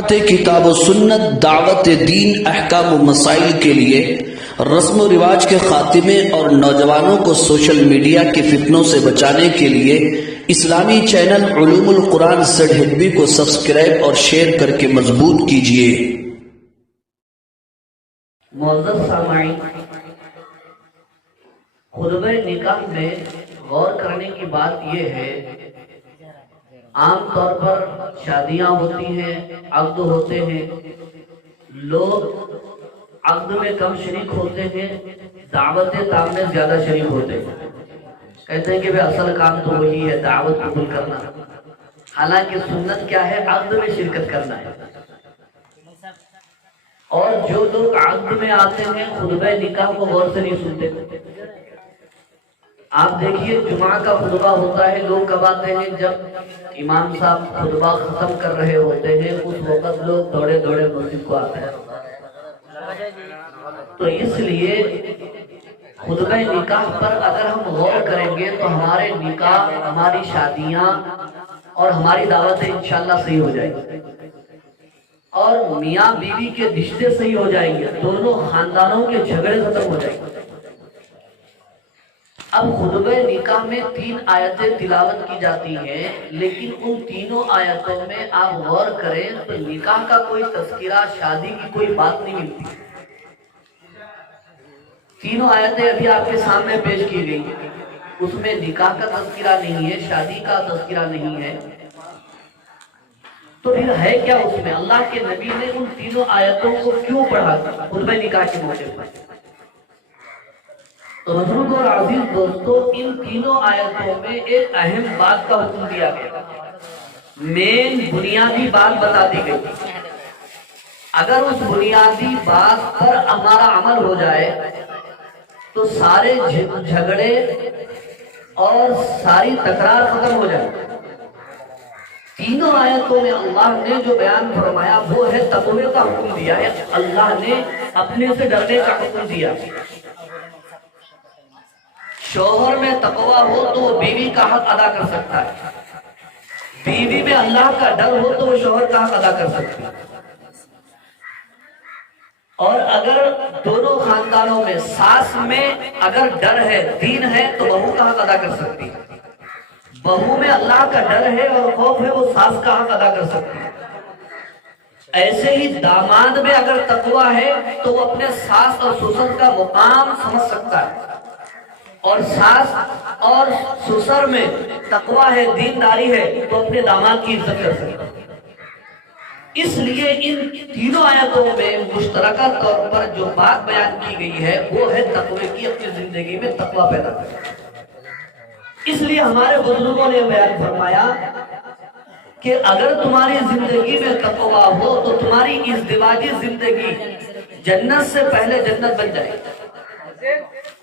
کتاب و سنت، دعوت دین، احکام و مسائل کے لیے، رسم و رواج کے خاتمے اور نوجوانوں کو سوشل میڈیا کے فتنوں سے بچانے کے لیے اسلامی چینل علوم القرآن ZHB کو سبسکرائب اور شیئر کر کے مضبوط کیجیے۔ معزز سامعین، خطبہ نکاح میں غور کرنے کی بات یہ ہے، عام طور پر شادیاں ہوتی ہیں، عقد ہوتے ہیں، لوگ عقد میں کم شریک ہوتے ہیں، دعوت تام میں زیادہ شریک ہوتے ہیں۔ کہتے ہیں کہ اصل کام تو وہی ہے، دعوت قبول کرنا، حالانکہ سنت کیا ہے؟ عقد میں شرکت کرنا ہے۔ اور جو لوگ عقد میں آتے ہیں خطبہ نکاح کو غور سے نہیں سنتے۔ آپ دیکھیے جمعہ کا خطبہ ہوتا ہے، لوگ کب آتے ہیں؟ جب امام صاحب خطبہ ختم کر رہے ہوتے ہیں، اس وقت لوگ دوڑے دوڑے مسجد کو آتے ہیں۔ تو اس لیے خطبہ نکاح پر اگر ہم غور کریں گے تو ہمارے نکاح، ہماری شادیاں اور ہماری دعوتیں انشاءاللہ صحیح ہو جائیں گی، اور میاں بیوی کے رشتے صحیح ہو جائیں گے، دونوں خاندانوں کے جھگڑے ختم ہو جائیں گے۔ اب خطبہ نکاح میں 3 آیتیں تلاوت کی جاتی ہیں، لیکن ان تینوں آیتوں میں آپ غور کریں تو نکاح کا کوئی تذکرہ، شادی کی کوئی بات نہیں ملتی۔ تینوں آیتیں ابھی آپ کے سامنے پیش کی گئی، اس میں نکاح کا تذکرہ نہیں ہے، شادی کا تذکرہ نہیں ہے، تو پھر ہے کیا اس میں؟ اللہ کے نبی نے ان تینوں آیتوں کو کیوں پڑھا خطبہ نکاح کے موقع پر؟ بزرگ اور عزیز دوستو، ان تینوں آیتوں میں ایک اہم بات کا حکم دیا گیا، مین بنیادی بات بتا دی گئی۔ اگر اس بنیادی بات پر ہمارا عمل ہو جائے تو سارے جھگڑے اور ساری تکرار ختم ہو جائے۔ تینوں آیتوں میں اللہ نے جو بیان فرمایا وہ ہے تقوی کا حکم دیا ہے، اللہ نے اپنے سے ڈرنے کا حکم دیا۔ شوہر میں تقوی ہو تو وہ بیوی کا حق ادا کر سکتا ہے، بیوی میں اللہ کا ڈر ہو تو وہ شوہر کا حق ادا کر سکتی ہے۔ اور اگر دونوں خاندانوں میں، ساس میں اگر ڈر ہے، دین ہے، تو بہو کا حق ادا کر سکتی ہے۔ بہو میں اللہ کا ڈر ہے اور خوف ہے، وہ ساس کا حق ادا کر سکتی ہے۔ ایسے ہی داماد میں اگر تقوی ہے تو وہ اپنے ساس اور سسر کا مقام سمجھ سکتا ہے، اور ساس اور سسر میں تقوی ہے، دینداری ہے، تو اپنے داماد کی عزت کر سکتا ہے۔ اس لیے ان تینوں آیتوں میں مشترکہ طور پر جو بات بیان کی گئی ہے وہ ہے تقوی کی، اپنی زندگی میں تقوی پیدا کرنا۔ اس لیے ہمارے بزرگوں نے بیان فرمایا کہ اگر تمہاری زندگی میں تقوی ہو تو تمہاری ازدواجی زندگی جنت سے پہلے جنت بن جائے،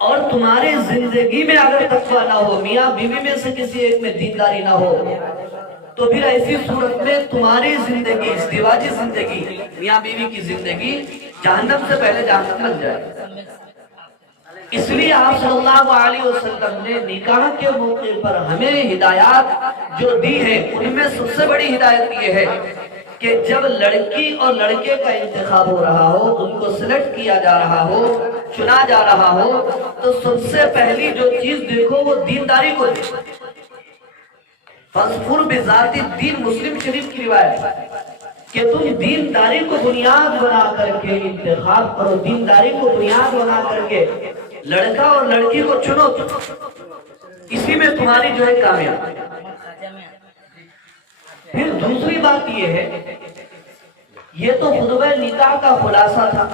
اور تمہاری زندگی میں اگر تقوی نہ ہو، میاں بیوی میں سے کسی ایک میں دینداری نہ ہو، تو پھر ایسی صورت میں تمہاری زندگی، ازدواجی زندگی، میاں بیوی کی زندگی جہنم سے پہلے جہنم بن جائے۔ اس لیے آپ صلی اللہ علیہ وسلم نے نکاح کے موقع پر ہمیں ہدایات جو دی ہیں، ان میں سب سے بڑی ہدایت یہ ہے کہ جب لڑکی اور لڑکے کا انتخاب ہو رہا ہو، ان کو سلیکٹ کیا جا رہا ہو، چنا جا رہا ہو، تو سب سے پہلی جو چیز دیکھو وہ دینداری کو دیکھو۔ فَاظْفُرْ بِذَاتِ الدِّينِ، مسلم شریف کی روایت کہ تم دینداری کو بنیاد بنا کر کے انتخاب کرو، دینداری کو بنیاد بنا کر کے لڑکا اور لڑکی کو چنو، اسی میں تمہاری جو ہے کامیاب۔ پھر دوسری بات یہ ہے، یہ تو خطبہ نکاح کا خلاصہ تھا،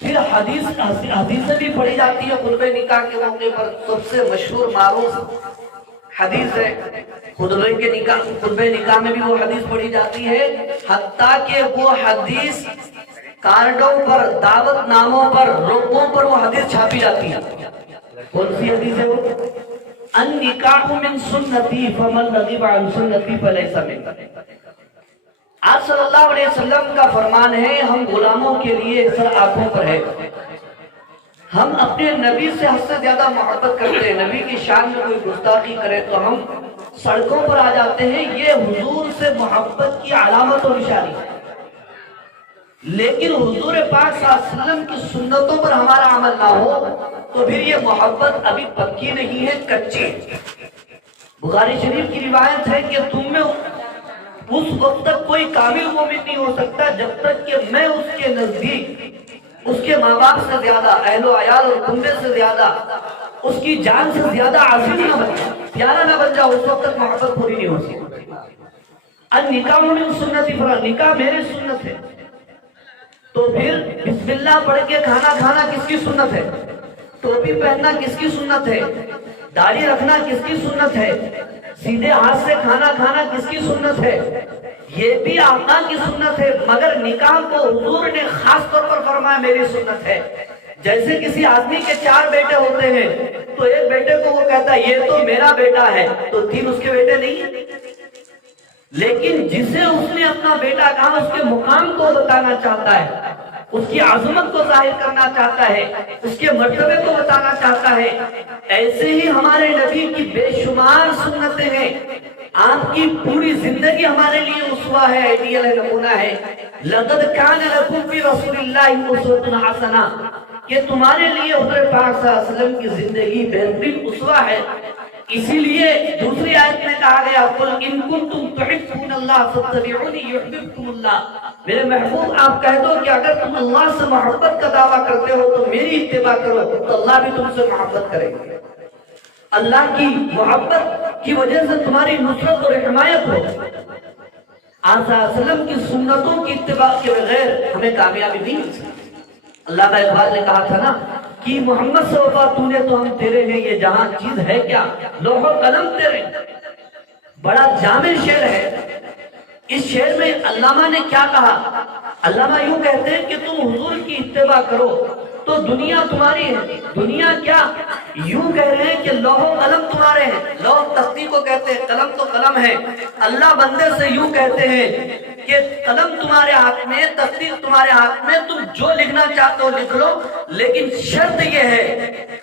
پھر حدیثیں بھی پڑھی جاتی ہے خطبہ نکاح کے موقع پر۔ سب سے مشہور معروف حدیث ہے خطبہ نکاح میں بھی وہ حدیث پڑھی جاتی ہے، حتیٰ کہ وہ حدیث کارڈوں پر، دعوت ناموں پر، روپوں پر وہ حدیث چھاپی جاتی ہے۔ کون سی حدیث ہے وہ؟ النکاح من سنتی فمن رغب عن سنتی فلیس منی۔ آپ صلی اللہ علیہ وسلم کا فرمان ہے، ہم غلاموں کے لیے سر آنکھوں پر ہے، ہم اپنے نبی سے حد سے زیادہ محبت کرتے ہیں، نبی کی شان میں کوئی گستاخی کرے تو ہم سڑکوں پر آ جاتے ہیں، یہ حضور سے محبت کی علامت و نشانی ہے۔ لیکن حضور پاک صلی اللہ علیہ وسلم کی سنتوں پر ہمارا عمل نہ ہو تو پھر یہ محبت ابھی پکی نہیں ہے، کچی ہے۔ بخاری شریف کی روایت ہے کہ تم میں اس وقت تک کوئی کامل مومن نہیں ہو سکتا جب تک کہ میں اس کے نزدیک اس کے ماں باپ سے زیادہ، اہل و عیال اور کنبے سے زیادہ، اس کی جان سے زیادہ عزیز نہ بن جاؤ، پیارا نہ بن جاؤ، اس وقت تک محبت پوری نہیں ہو سکتی۔ النکاح من سنتی، نکاح میری سنت ہے۔ تو پھر بسم اللہ پڑھ کے کھانا کھانا کس کی سنت ہے؟ ٹوپی پہننا کس کی سنت ہے؟ داڑھی رکھنا کس کی سنت ہے؟ سیدھے ہاتھ سے کھانا کھانا کس کی سنت ہے؟ یہ بھی آقا کی سنت ہے، مگر نکاح کو حضور نے خاص طور پر فرمایا میری سنت ہے۔ جیسے کسی آدمی کے 4 بیٹے ہوتے ہیں تو ایک بیٹے کو وہ کہتا ہے یہ تو میرا بیٹا ہے، تو 3 اس کے بیٹے نہیں ہیں۔ لیکن جسے اس نے اپنا بیٹا کہا اس کے مقام کو بتانا چاہتا ہے، اس کی عظمت کو ظاہر کرنا چاہتا ہے، اس کے مرتبے کو بتانا چاہتا ہے۔ ایسے ہی ہمارے نبی کی بے شمار سنتیں ہیں، آپ کی پوری زندگی ہمارے لیے اسوہ ہے، آئیڈیل ہے، نمونہ ہے۔ لَقَدْ كَانَ لَكُمْ فِي رَسُولِ اللَّهِ أُسْوَةٌ حَسَنَةٌ، کہ تمہارے لیے حضور پاک صلی اللہ علیہ وسلم کی زندگی بہترین اسوہ ہے۔ اسی لیے دوسری آیت میں کہا گیا قُلْ إِن كُنتُمْ تُحِبُّونَ اللَّهَ فَاتَّبِعُونِي يُحْبِبْكُمُ اللَّهُ، میرے محبوب آپ کہہ دو کہ اگر تم اللہ سے محبت کا دعویٰ کرتے ہو تو میری اتباع کرو تو اللہ بھی تم سے محبت کرے گا۔ اللہ کی محبت کی وجہ سے تمہاری نصرت اور حمایت ہو۔ آپ صلی اللہ علیہ وسلم کی سنتوں کی اتباع کے بغیر ہمیں کامیابی نہیں مل سکتی۔ علامہ اقبال نے کہا تھا نا کہ محمد سے وفا تو نے تو ہم تیرے ہیں، یہ جہاں چیز ہے کیا لوح و قلم تیرے۔ بڑا جامع شعر ہے۔ اس شعر میں علامہ نے کیا کہا؟ علامہ یوں کہتے ہیں کہ تم حضور کی اتباع کرو تو دنیا تمہاری ہے۔ دنیا کیا؟ یوں کہہ رہے ہیں کہ لوح و قلم تمہارے ہیں۔ لوح تختی کو کہتے ہیں، قلم تو قلم ہے۔ اللہ بندے سے یوں کہتے ہیں کہ قلم تمہارے ہاتھ میں، تختی تمہارے ہاتھ میں، تم جو لکھنا چاہتے ہو لکھ لو، لیکن شرط یہ ہے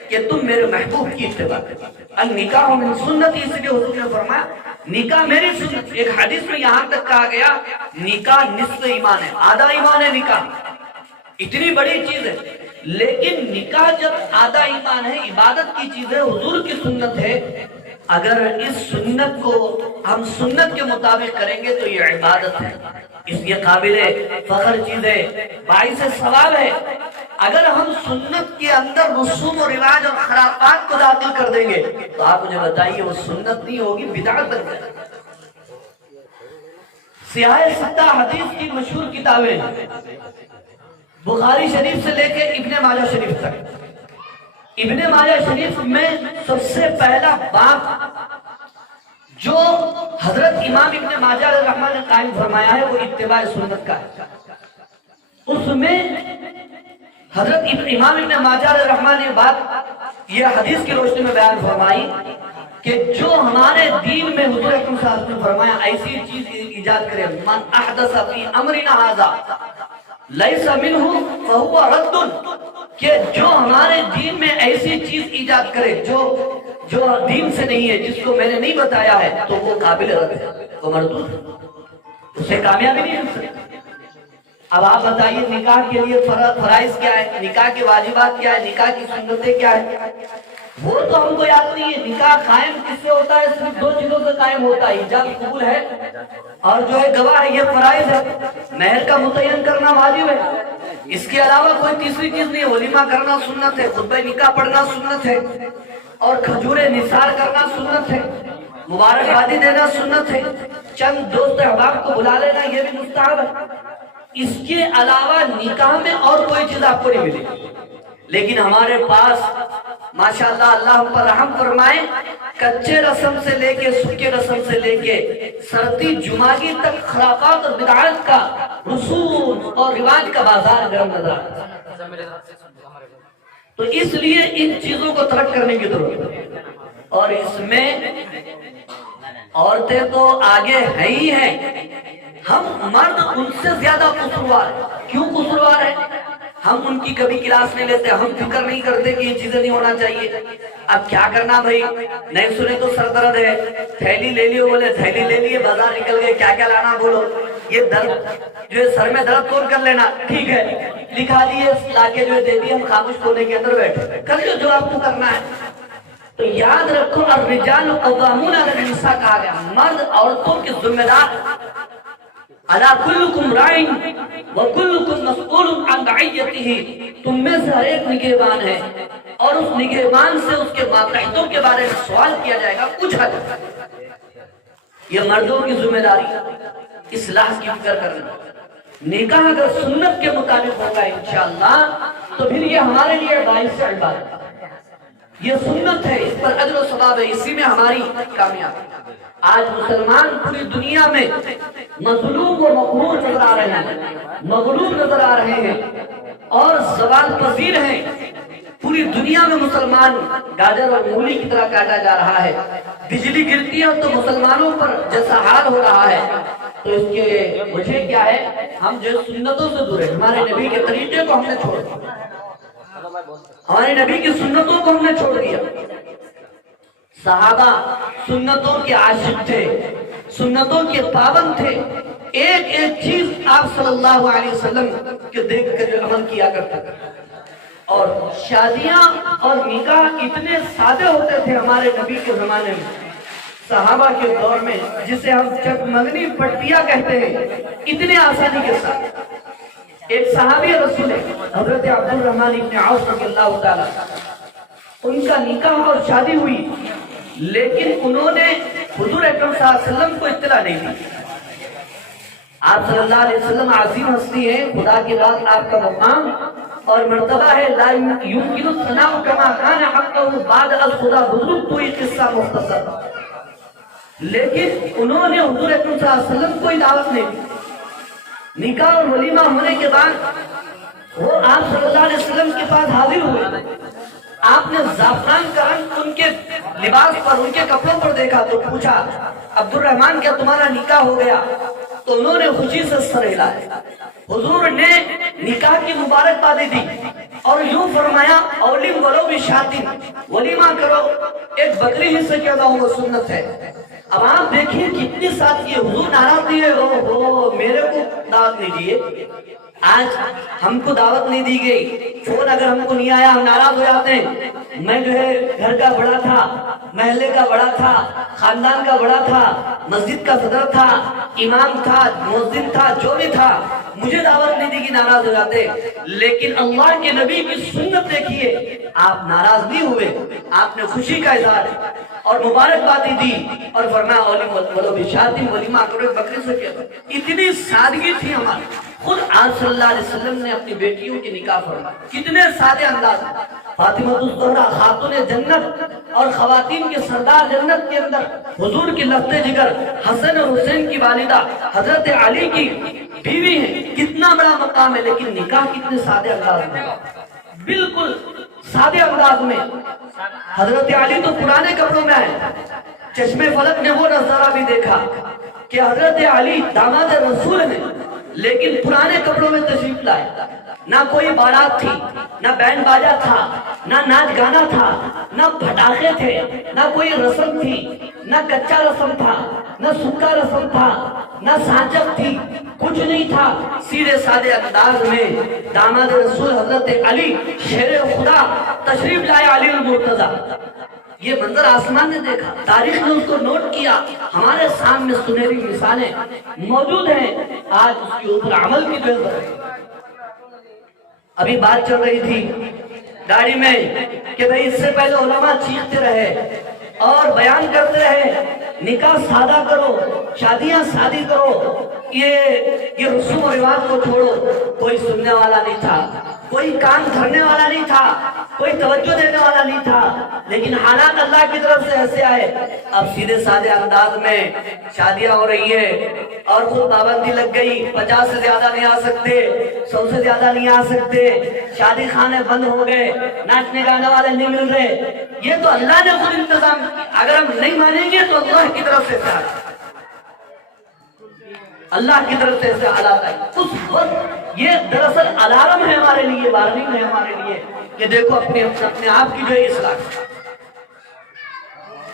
کہ تم میرے محبوب کی اتباع کرو۔ النکاح من سنتی، اس لیے حضور نے فرمایا نکاح میری سنت۔ ایک حدیث میں یہاں تک کہا گیا نکاح نصف ایمان ہے، آدھا ایمان ہے نکاح، اتنی بڑی چیز ہے۔ لیکن نکاح جب آدھا ایمان ہے، عبادت کی چیز ہے، حضور کی سنت ہے، اگر اس سنت کو ہم سنت کے مطابق کریں گے تو یہ عبادت ہے، اس یہ قابل فخر چیز ہے، باعث ثواب ہے۔ اگر ہم سنت کے اندر رسوم و رواج اور خرافات کو داخل کر دیں گے تو آپ مجھے بتائیے وہ سنت نہیں ہوگی، بدعت بن جائے گی۔ سیاہ ستہ حدیث کی مشہور کتابیں بخاری شریف سے لے کے ابن ماجہ شریف تک۔ ابن ماجہ شریف میں سب سے پہلا باب جو حضرت امام ابن ماجہ علیہ الرحمہ نے قائم فرمایا ہے وہ اتباع سنت کا ہے۔ اس میں حضرت امام ابن ماجہ علیہ الرحمہ نے بات یہ حدیث کی روشنی میں بیان فرمائی کہ جو ہمارے دین میں حضور اکرم صلی اللہ علیہ وسلم نے فرمایا ایسی چیز ایجاد کرے، من احدث فی امرنا ھذا لیس منہ فہو رد، کہ جو ہمارے دین میں ایسی چیز ایجاد کرے جو دین سے نہیں ہے، جس کو میں نے نہیں بتایا ہے، تو وہ قابل رد ہے، وہ مردود ہے، اسے کامیابی نہیں مل سکتی۔ اب آپ بتائیے نکاح کے لیے فرائض کیا ہے، نکاح کے واجبات کیا ہے، نکاح کی سنتیں کیا ہے، وہ تو ہم کو یاد نہیں ہے۔ نکاح قائم کس سے ہوتا ہے؟ صرف 2 چیزوں سے قائم ہوتا ہے، ایجاب قبول ہے اور جو ہے گواہ ہے، یہ فرائض ہے۔ مہر کا متعین کرنا واجب ہے، اس کے علاوہ کوئی تیسری چیز نہیں ہے۔ ولیمہ کرنا سنت ہے، خطبہ نکاح پڑھنا سنت ہے، اور کھجور نثار کرنا سنت ہے، مبارکبادی دینا سنت ہے، چند دوست احباب کو بلا لینا یہ بھی مستحب ہے۔ اس کے علاوہ نکاح میں اور کوئی چیز آپ کو نہیں ملے گی۔ لیکن ہمارے پاس ماشاءاللہ اللہ ہم پر رحم فرمائے، کچے رسم سے لے کے سکے رسم سے لے کے سرتی جمعگی تک خرافات اور بدعات کا رسوم اور رواج کا بازار گرم نظر آتا ہے۔ تو اس لیے ان چیزوں کو ترک کرنے کی ضرورت ہے، اور اس میں عورتیں تو آگے ہے ہی ہیں، ہم مرد ان سے زیادہ قصوروار ہیں۔ کیوں قصوروار ہیں؟ ہم ان کی کبھی کلاس نہیں لیتے، ہم فکر نہیں کرتے کہ یہ چیزیں نہیں ہونا چاہیے۔ اب کیا کرنا بھائی، نہیں سنے تو سر درد ہے، تھیلی لے لیو، بولے تھیلی لے لیے، بازار نکل گئے، کیا کیا لانا بولو، یہ درد جو ہے سر میں درد کون کر لینا، ٹھیک ہے لکھا دیے لا کے جو ہے دے دیے، ہم خاموش کونے کے اندر بیٹھے، کر لو جو آپ کو کرنا ہے۔ تو یاد رکھو الرجال قوامون علی النساء کہا گیا، مرد عورتوں کے ذمہ دار، الا کلکم راعٍ وکلکم مسئول عن رعیتہ، تم میں سے ہر ایک نگہبان ہے اور اس نگہبان سے اس کے ماتحتوں کے بارے میں سوال کیا جائے گا، پوچھا جائے گا۔ یہ مردوں کی ذمہ داری، اصلاح کی فکر کرنا۔ نکاح اگر سنت کے مطابق ہوگا انشاءاللہ تو پھر یہ ہمارے لیے باعث عبادت، یہ سنت ہے، اس پر اجر و ثواب ہے، اسی میں ہماری کامیابی۔ آج مسلمان پوری دنیا میں مظلوم و مقہور نظر آ رہے ہیں، مغلوب نظر آ رہے ہیں اور زوال پذیر ہیں۔ پوری دنیا میں مسلمان گاجر اور مولی کی طرح کاٹا جا رہا ہے، بجلی گرتی ہے تو مسلمانوں پر جیسا حال ہو رہا ہے۔ تو اس کے وجہ کیا ہے؟ ہم جو سنتوں سے دور ہیں، ہمارے نبی کے طریقے کو ہم نے چھوڑ دیا، ہمارے نبی کی سنتوں کو ہم نے چھوڑ دیا۔ صحابہ سنتوں کے عاشق تھے، سنتوں کے پابند تھے، ایک ایک چیز آپ صلی اللہ علیہ وسلم کے دیکھ کر عمل کیا کرتے تھے۔ اور شادیاں اور نکاح اتنے سادے ہوتے تھے ہمارے نبی کے زمانے میں، صحابہ کے دور میں، جسے ہم چکمگنی پٹیا کہتے ہیں، اتنے آسانی کے ساتھ۔ ایک صحابی رسول ہے حضرت عبد الرحمن ابن عوف رضی اللہ تعالیٰ، ان کا نکاح اور شادی ہوئی، لیکن انہوں نے حضور اکرم صلی اللہ علیہ وسلم کو اطلاع نہیں دی۔ آپ صلی اللہ علیہ وسلم عظیم ہستی ہیں، خدا کے بعد آپ کا مقام اور مرتبہ ہے، لا یمکن الثناء کما کان حقہ بعد الخدا، بزرگ تو یہ قصہ مختصر، لیکن انہوں نے حضور اکرم صلی اللہ علیہ وسلم کوئی دعوت نہیں دی۔ نکاح اور ولیمہ ہونے کے بعد وہ آپ صلی اللہ علیہ وسلم کے پاس حاضر ہوئے، آپ نے زعفران کا رنگ ان کے لباس پر، ان کے کپڑوں پر دیکھا تو پوچھا عبد الرحمن کیا تمہارا نکاح ہو گیا؟ تو انہوں نے خوشی سے سر ہلایا، حضور نے نکاح کی مبارکبادی دی اور یوں فرمایا اولم ولو بشاۃ، ولیمہ کرو ایک بکری ہی سے کیوں نہ ہو، وہ سنت ہے۔ اب آپ دیکھیں کتنی سادگی ہے، حضور ناراض نہیں ہے، میرے کو دعوت نہیں دیے، آج ہم کو دعوت نہیں دی گئی، فون اگر ہم کو نہیں آیا ہم ناراض ہو جاتے ہیں۔ میں جو ہے گھر کا بڑا تھا، محلے کا بڑا تھا، خاندان کا بڑا تھا، مسجد کا صدر تھا، امام تھا، مؤذن تھا، جو بھی تھا، مجھے دعوت نہیں دی کہ ناراض ہو جاتے۔ لیکن اللہ کے نبی کی سنت دیکھیے، آپ ناراض نہیں ہوئے، آپ نے خوشی کا اظہار اور مبارکبادی دی اور فرمایا اولم ولو بشاۃ، ولیمہ کرو ایک بکری سے کیا۔ اتنی سادگی تھی ہماری۔ خود آج صلی اللہ علیہ وسلم نے اپنی بیٹیوں کی نکاح فرمایا، کتنے سادے انداز، فاطمہ الزہرا خاتون جنت اور خواتین کے سردار جنت کے اندر حضور کی لفظ جگر، حسن اور حسین کی والدہ حضرت علی کی بیوی ہے، کتنا بڑا مقام ہے، لیکن نکاح کتنے سادے انداز میں، بالکل سادے انداز میں۔ حضرت علی تو پرانے کپڑوں میں آئے، چشمے فلک نے وہ نظارہ بھی دیکھا کہ حضرت علی داماد رسول ہیں لیکن پرانے کپڑوں میں تشریف لائے، نہ کوئی بارات تھی، نہ بینڈ باجا تھا، نہ ناچ گانا تھا، نہ پٹاخے تھے، نہ کوئی رسم تھی، نہ کچا رسم تھا، نہ سکا رسم تھا، نہ سانچت تھی، کچھ نہیں تھا، سیدھے سادے انداز میں داماد رسول حضرت علی شیر خدا تشریف لائے، علی المرتضی۔ یہ منظر آسمان نے دیکھا، تاریخ نے اس کو نوٹ کیا، ہمارے سامنے سنہری مثالیں موجود ہیں، آج اس کے اوپر عمل کی ضرورت ہے۔ ابھی بات چل رہی تھی گاڑی میں کہ بھئی اس سے پہلے علماء چیختے رہے اور بیان کرتے رہے نکاح سادہ کرو، شادیاں شادی کرو، یہ رسوم و رواج کو چھوڑو۔ کوئی سننے والا نہیں تھا، کوئی کان دھرنے والا نہیں تھا، کوئی توجہ دینے والا نہیں تھا، لیکن حالات اللہ کی طرف سے ایسے آئے، اب سیدھے سادے انداز میں شادیاں ہو رہی ہیں اور خود پابندی لگ گئی، 50 سے زیادہ نہیں آ سکتے، 100 سے زیادہ نہیں آ سکتے، شادی خانے بند ہو گئے، ناچنے گانے والے نہیں مل رہے۔ یہ تو اللہ نے خود انتظام کیا، اگر ہم نہیں مانیں گے تو اللہ کی طرف سے اللہ کی طرف سے ایسے حالات آئے۔ اس وقت یہ دراصل الارم ہے ہمارے لیے، وارننگ ہے ہمارے لیے کہ دیکھو اپنے آپ کی جو ہے اصلاح۔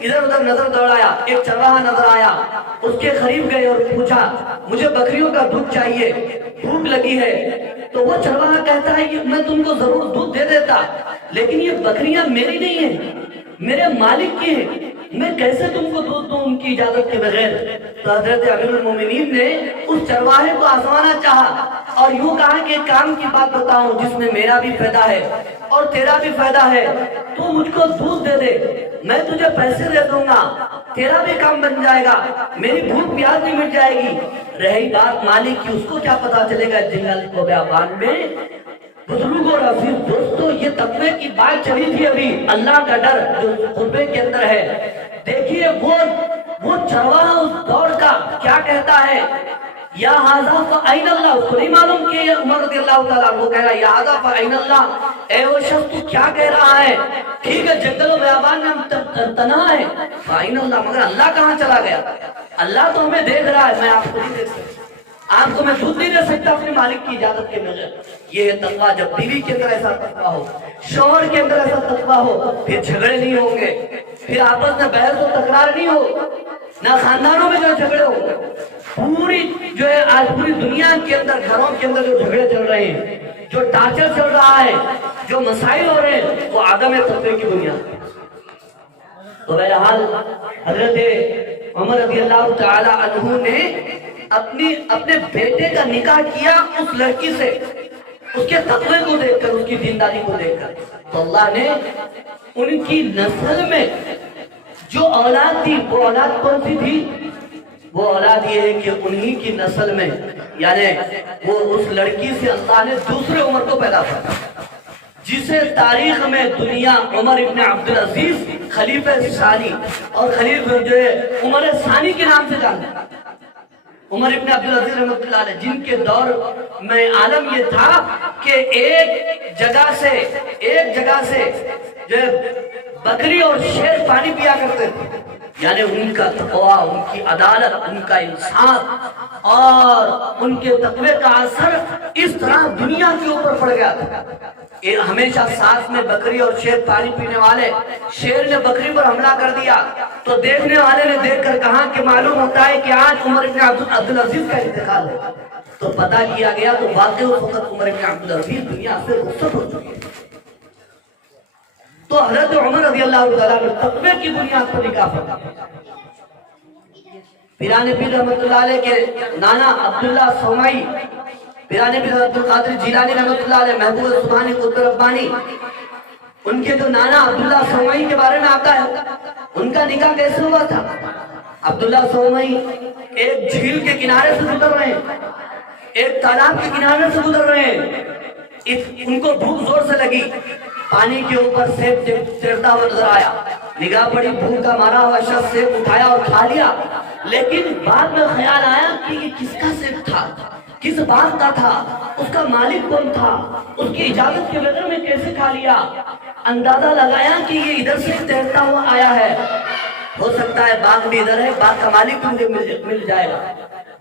ادھر ادھر نظر دوڑایا, ایک چرواہا نظر آیا, اس کے قریب گئے اور پوچھا مجھے بکریوں کا دودھ چاہیے, بھوک لگی ہے. تو وہ چرواہا کہتا ہے کہ میں تم کو ضرور دودھ دے دیتا, لیکن یہ بکریاں میری نہیں ہیں, میرے مالک کی ہیں, میں کیسے تم کو دودھ دوں ان کی اجازت کے بغیر. تو حضرت امیر المومنین نے اس چرواہے کو آزمانا چاہا اور یوں کہا کہ ایک کام کی بات بتاؤں جس میں میرا بھی فائدہ ہے اور تیرا بھی فائدہ ہے, تو مجھ کو دودھ دے دے, میں تجھے پیسے دے دوں گا, تیرا بھی کام بن جائے گا, میری بھوک پیاس بھی مٹ جائے گی. رہی بات مالک کی, اس کو کیا پتا چلے گا جنگل کو بیابان میں. بزرگوں اور عزیز دوستو, یہ تقوی کی بات چلی تھی ابھی, اللہ کا ڈر جو خطبے کے اندر ہے. دیکھیے وہ چرواہا اس دور کا کیا کہتا ہے, یا ھذا فأین اللہ, اس کو نہیں معلوم کہ عمر رضی اللہ تعالیٰ وہ کہہ رہا ہے یا ھذا فأین اللہ, اے وہ شخص تو کیا کہہ رہا ہے, ٹھیک ہے جنگل و بیابان میں ہم تنہا ہے, فأین اللہ, مگر اللہ کہاں چلا گیا, اللہ تو ہمیں دیکھ رہا ہے, میں آپ کو نہیں دیکھ سکتا, آپ کو میں دودھ نہیں دے سکتا اپنے مالک کی اجازت کے بغیر. یہ ہے تقویٰ. جب بیوی کے اندر ایسا تقویٰ ہو, شوہر کے اندر ایسا تقویٰ ہو, پھر جھگڑے نہیں ہوں گے, پھر آپس میں بحث و تکرار نہیں ہو, نہ خاندانوں میں جو جھگڑے ہوں گے. پوری جو ہے آج پوری دنیا کے اندر, گھروں کے اندر جو جھگڑے چل رہے ہیں, جو ٹارچر چل رہا ہے, جو مسائل ہو رہے ہیں, وہ عدم تقوی کی بنیاد. تو بہرحال حضرت عمر رضی اللہ تعالی عنہ نے اپنے بیٹے کا نکاح کیا اس لڑکی سے, اس کے تقوی کو دیکھ کر, اس کی دینداری کو دیکھ کر. تو اللہ نے ان کی نسل میں جو اولاد تھی, وہ اولاد کون سی تھی, وہ اولاد یہ ہے کہ انہی کی نسل میں, یعنی وہ اس لڑکی سے اللہ نے دوسرے عمر کو پیدا کیا, جسے تاریخ میں دنیا عمر ابن عبدالعزیز خلیفہ ثانی اور خلیفہ جو ہے عمر ثانی کے نام سے جانتے ہیں. عمر ابن عبدالعزیز رحمۃ اللہ علیہ, جن کے دور میں عالم یہ تھا کہ ایک جگہ سے جو بکری اور شیر پانی پیا کرتے تھے, یعنی ان کا تقویٰ, ان کی عدالت, ان کا انصاف اور ان کے تقوی کا اثر اس طرح دنیا کے اوپر پڑ گیا تھا. ہمیشہ ساتھ میں بکری اور شیر پانی پینے والے, شیر نے بکری پر حملہ کر دیا تو دیکھنے والے نے دیکھ کر کہا کہ معلوم ہوتا ہے کہ آج عمر ابن عبدالعزیز کا انتقال ہے. تو پتہ کیا گیا تو واقعی اس وقت عمر ابن عبدالعزیز دنیا سے رخصت ہو چکے. تو حضرت عمر رضی اللہ تعالیٰ نے تقوی کی بنیاد پر نکاح پڑھا. پیران پیر رحمۃ اللہ علیہ کے نانا عبداللہ سومائی, پیران پیر عبد القادر جیلانی رحمۃ اللہ علیہ, محبوب سبحانی قطب ربانی, ان کے جو نانا عبداللہ سومائی کے بارے میں آتا ہے, ان کا نکاح کیسے ہوا تھا. عبداللہ سومائی ایک جھیل کے کنارے سے گزر رہے ہیں, ایک تالاب کے کنارے سے گزر رہے ہیں, ان کو بھوک زور سے لگی, پانی کے اوپر سیب تیرتا ہوا نظر آیا, نگاہ پڑی, بھوک کا مارا ہوا شخص سیب اٹھایا اور کھا لیا. لیکن بعد میں خیال آیا کہ یہ کس کا سیب تھا, کس باغ کا تھا, اس کا مالک کون تھا, اس کی اجازت کے بغیر میں کیسے کھا لیا. اندازہ لگایا کہ یہ ادھر سے تیرتا ہوا آیا ہے, ہو سکتا ہے باغ بھی ادھر ہے, باغ کا مالک مجھے مل جائے گا.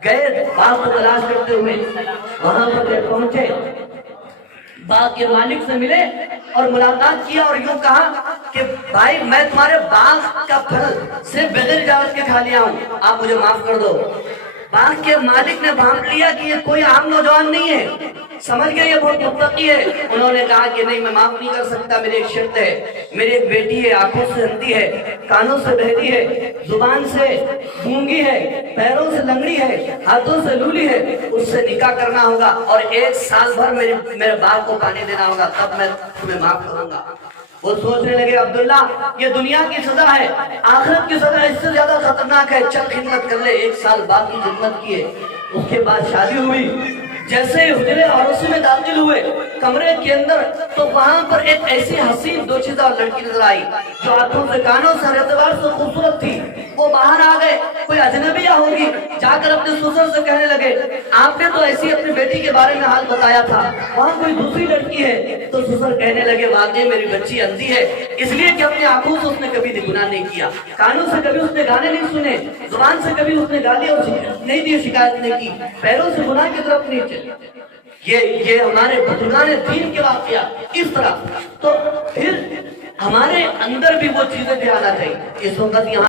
گئے باغ کو تلاش کرتے ہوئے, وہاں پر پہنچے, باغ کے مالک سے ملے اور ملاقات کیا اور یوں کہا کہ بھائی میں تمہارے باغ کا پھل صرف بغیر اجازت کے کھا لیا ہوں, آپ مجھے معاف کر دو. باغ کے مالک نے بھانپ لیا کہ یہ کوئی عام نوجوان نہیں ہے, سمجھ گئے یہ بہت متقی ہے. انہوں نے کہا کہ نہیں, میں معاف نہیں کر سکتا, میری ایک شرط ہے, میری ایک بیٹی ہے, آنکھوں سے اندھی ہے, کانوں سے بہری ہے, زبان سے گونگی ہے, پیروں سے لنگڑی ہے, ہاتھوں سے لولی ہے, اس سے نکاح کرنا ہوگا اور 1 سال بھر میرے باغ کو پانی دینا ہوگا, تب میں تمہیں معاف کروں گا. وہ سوچنے لگے عبداللہ یہ دنیا کی سزا ہے, آخرت کی سزا اس سے زیادہ خطرناک ہے, چل خدمت کر لے. 1 سال بعد کی خدمت کیے, اس کے بعد شادی ہوئی. جیسے حجرے عروسی میں داخل ہوئے کمرے کے اندر, تو وہاں پر ایک ایسی حسین دوشیزہ لڑکی نظر آئی جو ہاتھوں سے کانوں سے ہر اعتبار سے خوبصورت تھی. وہ باہر آ گئے, کوئی اجنبیہ ہوگی, جا کر اپنے سسر سے کہنے لگے آپ نے تو ایسی اپنی بیٹی کے بارے میں حال بتایا تھا, وہاں کوئی دوسری لڑکی ہے. تو سسر کہنے لگے واقعی میری بچی اندھی ہے, اس لیے کہ اپنی آنکھوں سے اس نے کبھی گناہ نہیں کیا, کانوں سے کبھی اس نے گانے نہیں سنے, زبان سے کبھی اس نے گالی اور نہیں دی, شکایت نہیں کی, پیروں سے گناہ کی طرف نہیں چلی. یہ ہمارے بزرگان دین کے واقعہ اس طرح. تو پھر ہمارے اندر بھی وہ چیزیں بھی آنا چاہیے. اس وقت یہاں